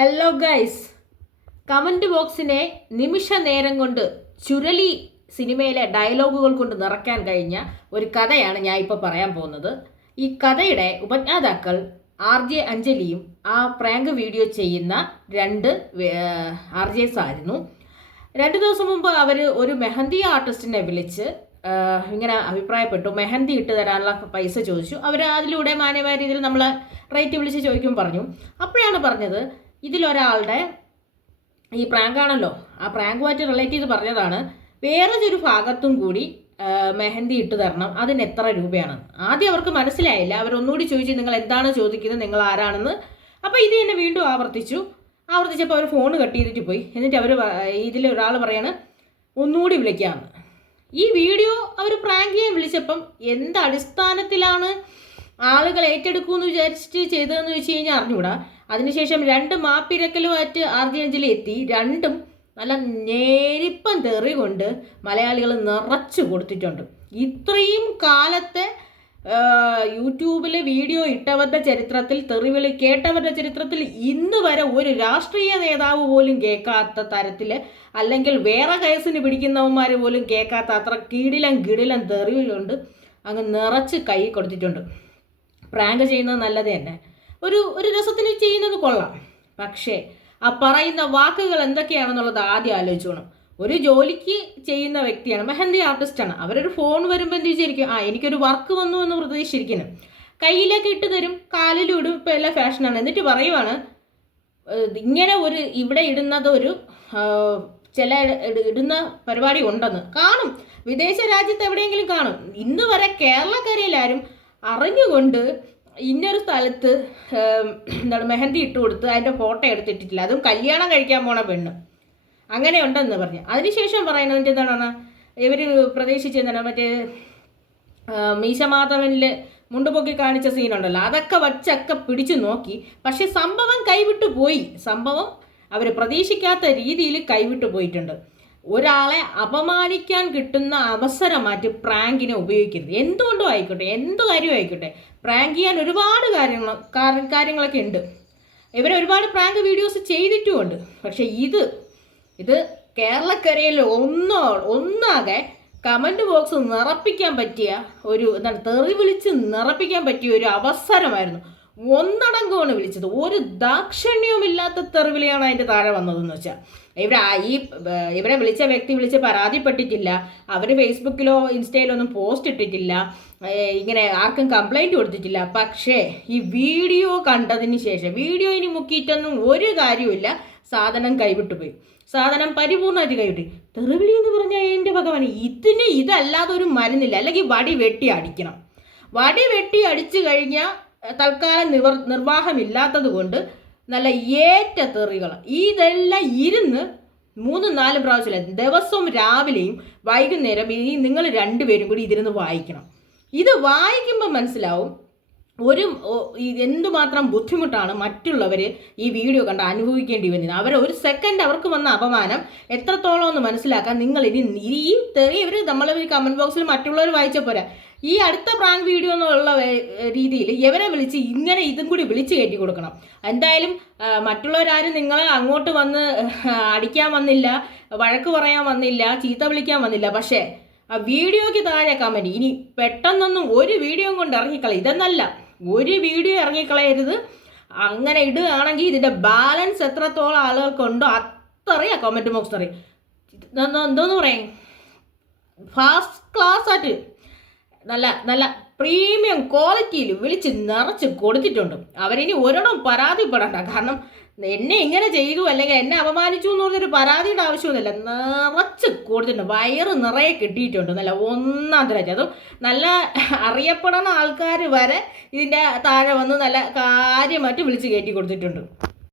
Hello guys comment ബോക്സിനെ നിമിഷ നേരം കൊണ്ട് ചുരലി സിനിമയിലെ ഡയലോഗുകൾ കൊണ്ട് നിറയ്ക്കാൻ കഴിഞ്ഞ ഒരു കഥയാണ് ഞാൻ ഇപ്പോൾ പറയാൻ പോകുന്നത്. ഈ കഥയുടെ ഉപജ്ഞാതാക്കൾ ആർ ജെ അഞ്ജലിയും ആ പ്രാങ്ക് വീഡിയോ ചെയ്യുന്ന രണ്ട് ആർ ജെസ് ആയിരുന്നു. രണ്ട് ദിവസം മുമ്പ് അവർ ഒരു മെഹന്തി ആർട്ടിസ്റ്റിനെ വിളിച്ച് ഇങ്ങനെ അഭിപ്രായപ്പെട്ടു. മെഹന്തി ഇട്ട് തരാനുള്ള പൈസ ചോദിച്ചു. അവർ അതിലൂടെ മാന്യമായ രീതിയിൽ നമ്മൾ റേറ്റ് വിളിച്ച് ചോദിക്കും പറഞ്ഞു. അപ്പോഴാണ് പറഞ്ഞത് ഇതിലൊരാളുടെ ഈ പ്രാങ്കാണല്ലോ ആ പ്രാങ്കുമായിട്ട് റിലേറ്റ് ചെയ്ത് പറഞ്ഞതാണ് വേറൊരു ഭാഗത്തും കൂടി മെഹന്തി ഇട്ട് തരണം അതിന് എത്ര രൂപയാണ്? ആദ്യം അവർക്ക് മനസ്സിലായില്ല അവരൊന്നുകൂടി ചോദിച്ചു നിങ്ങൾ എന്താണ് ചോദിക്കുന്നത്? നിങ്ങൾ ആരാണെന്ന്? അപ്പോൾ ഇത് തന്നെ വീണ്ടും ആവർത്തിച്ചു. ആവർത്തിച്ചപ്പോൾ അവർ ഫോൺ കട്ട് ചെയ്തിട്ട് പോയി. എന്നിട്ട് അവർ ഇതിൽ ഒരാൾ പറയാണ് ഒന്നുകൂടി വിളിക്കാമെന്ന് ഈ വീഡിയോ അവർ പ്രാങ്ക് ചെയ്യാൻ വിളിച്ചപ്പം എന്ത് അടിസ്ഥാനത്തിലാണ് ആളുകൾ ഏറ്റെടുക്കുമെന്ന് വിചാരിച്ചിട്ട് ചെയ്തതെന്ന് വെച്ച് കഴിഞ്ഞാൽ അറിഞ്ഞുകൂടാ. അതിനുശേഷം രണ്ട് മാപ്പിരക്കലുമായിട്ട് ആർജി എത്തി. രണ്ടും നല്ല നേരിപ്പം തെറി കൊണ്ട് മലയാളികൾ നിറച്ചു കൊടുത്തിട്ടുണ്ട്. ഇത്രയും കാലത്തെ യൂട്യൂബിൽ വീഡിയോ ഇട്ടവരുടെ ചരിത്രത്തിൽ തെറിവിളി കേട്ടവരുടെ ചരിത്രത്തിൽ ഇന്ന് വരെ ഒരു രാഷ്ട്രീയ നേതാവ് പോലും കേൾക്കാത്ത തരത്തിൽ അല്ലെങ്കിൽ വേറെ കേസിന് പിടിക്കുന്നവന്മാർ പോലും കേൾക്കാത്ത അത്ര കിടിലം കിടിലം തെറിവിലുണ്ട്. അങ്ങ് നിറച്ച് കൈ കൊടുത്തിട്ടുണ്ട്. പ്രാങ്ക് ചെയ്യുന്നത് നല്ലത് തന്നെ. ഒരു ഒരു രസത്തിന് ചെയ്യുന്നത് കൊള്ളാം. പക്ഷേ ആ പറയുന്ന വാക്കുകൾ എന്തൊക്കെയാണെന്നുള്ളത് ആദ്യം ആലോചിച്ചോണം. ഒരു ജോലിക്ക് ചെയ്യുന്ന വ്യക്തിയാണ് മെഹന്തി ആർട്ടിസ്റ്റാണ് അവരൊരു ഫോൺ വരുമ്പോൾ എന്ത് വിചാരിക്കും ആ എനിക്കൊരു വർക്ക് വന്നു എന്ന് പ്രതീക്ഷിച്ചിരിക്കുന്നു. കയ്യിലൊക്കെ ഇട്ട് തരും കാലിലും ഇടും ഇപ്പോൾ എല്ലാം ഫാഷനാണ് എന്നിട്ട് പറയുവാണ് ഇങ്ങനെ ഒരു ഇവിടെ ഇടുന്നത് ഒരു ചില ഇടുന്ന പരിപാടി ഉണ്ടെന്ന്. കാണും. വിദേശ രാജ്യത്ത് എവിടെയെങ്കിലും കാണും. ഇന്ന് വരെ കേരളക്കരയിലാരും അറിഞ്ഞുകൊണ്ട് ഇന്നൊരു സ്ഥലത്ത് എന്താണ് മെഹന്തി ഇട്ട് കൊടുത്ത് അതിന്റെ ഫോട്ടോ എടുത്തിട്ടില്ല. അതും കല്യാണം കഴിക്കാൻ പോണ പെണ്ണ്. അങ്ങനെ ഉണ്ടെന്ന് പറഞ്ഞു. അതിനുശേഷം പറയുന്നത് എന്താണ് ഇവർ പ്രതീക്ഷിച്ച് എന്താണ്? മറ്റേ മീശമാധവനിൽ മുണ്ടുപൊക്കി കാണിച്ച സീനുണ്ടല്ലോ. അതൊക്കെ വച്ചൊക്കെ പിടിച്ചു നോക്കി. പക്ഷെ സംഭവം കൈവിട്ടു പോയി. സംഭവം അവർ പ്രതീക്ഷിക്കാത്ത രീതിയിൽ കൈവിട്ടു പോയിട്ടുണ്ട്. ഒരാളെ അപമാനിക്കാൻ കിട്ടുന്ന അവസരമായിട്ട് പ്രാങ്കിനെ ഉപയോഗിക്കരുത്. എന്തുകൊണ്ടും ആയിക്കോട്ടെ എന്ത് കാര്യവും ആയിക്കോട്ടെ. പ്രാങ്ക് ചെയ്യാൻ ഒരുപാട് കാര്യങ്ങൾ കാര- കാര്യങ്ങളൊക്കെ ഉണ്ട്. ഇവർ ഒരുപാട് പ്രാങ്ക് വീഡിയോസ് ചെയ്തിട്ടുമുണ്ട്. പക്ഷെ ഇത് ഇത് കേരളക്കരയിൽ ഒന്നോ ഒന്നാകെ കമന്റ് ബോക്സ് നിറപ്പിക്കാൻ പറ്റിയ ഒരു എന്താണ് തെറി വിളിച്ച് നിറപ്പിക്കാൻ പറ്റിയ ഒരു അവസരമായിരുന്നു. ഒന്നടങ്കമാണ് വിളിച്ചത്. ഒരു ദാക്ഷിണ്യവുമില്ലാത്ത തെറിവിളിയാണ് അതിന്റെ താഴെ വന്നതെന്ന് വെച്ചാൽ ഇവർ ഈ ഇവരെ വിളിച്ച വ്യക്തി വിളിച്ച് പരാതിപ്പെട്ടിട്ടില്ല. അവർ ഫേസ്ബുക്കിലോ ഇൻസ്റ്റയിലോ ഒന്നും പോസ്റ്റ് ഇട്ടിട്ടില്ല. ഇങ്ങനെ ആർക്കും കംപ്ലൈന്റ് കൊടുത്തിട്ടില്ല. പക്ഷേ ഈ വീഡിയോ കണ്ടതിന് ശേഷം വീഡിയോ ഇനി മുക്കിയിട്ടൊന്നും ഒരു കാര്യമില്ല സാധനം കൈവിട്ടു പോയി. സാധനം പരിപൂർണമായിട്ട് കൈവിട്ടു. തെറിവിളി എന്ന് പറഞ്ഞാൽ എന്റെ ഭഗവാൻ ഇതിന് ഇതല്ലാതെ ഒരു മരുന്നില്ല. അല്ലെങ്കിൽ വടി വെട്ടി അടിക്കണം. വടി വെട്ടി അടിച്ചു കഴിഞ്ഞാൽ തൽക്കാലം നിവർ നിർവാഹമില്ലാത്തത് കൊണ്ട് നല്ല ഏറ്റ തെറികൾ ഇതെല്ലാം ഇരുന്ന് മൂന്നും നാലും പ്രാവശ്യം ദിവസവും രാവിലെയും വൈകുന്നേരം ഈ നിങ്ങൾ രണ്ടുപേരും കൂടി ഇതിരുന്ന് വായിക്കണം. ഇത് വായിക്കുമ്പോൾ മനസ്സിലാവും ഒരു എന്തുമാത്രം ബുദ്ധിമുട്ടാണ് മറ്റുള്ളവർ ഈ വീഡിയോ കണ്ട് അനുഭവിക്കേണ്ടി വരുന്നത് അവർ ഒരു സെക്കൻഡ് അവർക്ക് വന്ന അപമാനം എത്രത്തോളം എന്ന് മനസ്സിലാക്കാൻ നിങ്ങൾ ഇനി ഈ തെറിയവർ നമ്മൾ ഈ കമന്റ് ബോക്സിൽ മറ്റുള്ളവർ വായിച്ച പോരാ. ഈ അടുത്ത പ്രാങ്ക് വീഡിയോ എന്നുള്ള രീതിയിൽ ഇവരെ വിളിച്ച് ഇങ്ങനെ ഇതും കൂടി വിളിച്ച് കയറ്റി കൊടുക്കണം. എന്തായാലും മറ്റുള്ളവരാരും നിങ്ങളെ അങ്ങോട്ട് വന്ന് അടിക്കാൻ വന്നില്ല വഴക്ക് പറയാൻ വന്നില്ല ചീത്ത വിളിക്കാൻ വന്നില്ല. പക്ഷേ ആ വീഡിയോയ്ക്ക് താഴെ കമന്റ് ഇനി പെട്ടെന്നൊന്നും ഒരു വീഡിയോ കൊണ്ട് ഇറങ്ങിക്കളി ഇതെന്നല്ല. ഒരു വീഡിയോ ഇറങ്ങിക്കളയരുത്. അങ്ങനെ ഇടുകയാണെങ്കിൽ ഇതിന്റെ ബാലൻസ് എത്രത്തോളം ആളുകൾക്കുണ്ടോ അത്രയാണ് കമന്റ് ബോക്സ് അറിയും എന്തോന്ന് പറയും? ഫാസ്റ്റ് ക്ലാസ് ആയിട്ട്. നല്ല നല്ല പ്രീമിയം ക്വാളിറ്റിയിൽ വിളിച്ച് നിറച്ച് കൊടുത്തിട്ടുണ്ട്. അവരിനി ഒരെണ്ണം പരാതിപ്പെടണ്ട. കാരണം എന്നെ ഇങ്ങനെ ചെയ്തു അല്ലെങ്കിൽ എന്നെ അപമാനിച്ചു എന്ന് പറഞ്ഞൊരു പരാതിയുടെ ആവശ്യമൊന്നുമില്ല. നിറച്ച് കൊടുത്തിട്ടുണ്ട്. വയറ് നിറയെ കിട്ടിയിട്ടുണ്ട്. നല്ല ഒന്നാം തരത്തിൽ. അതും നല്ല അറിയപ്പെടുന്ന ആൾക്കാർ വരെ ഇതിന്റെ താഴെ വന്ന് നല്ല കാര്യമായിട്ട് വിളിച്ച് കയറ്റി കൊടുത്തിട്ടുണ്ട്.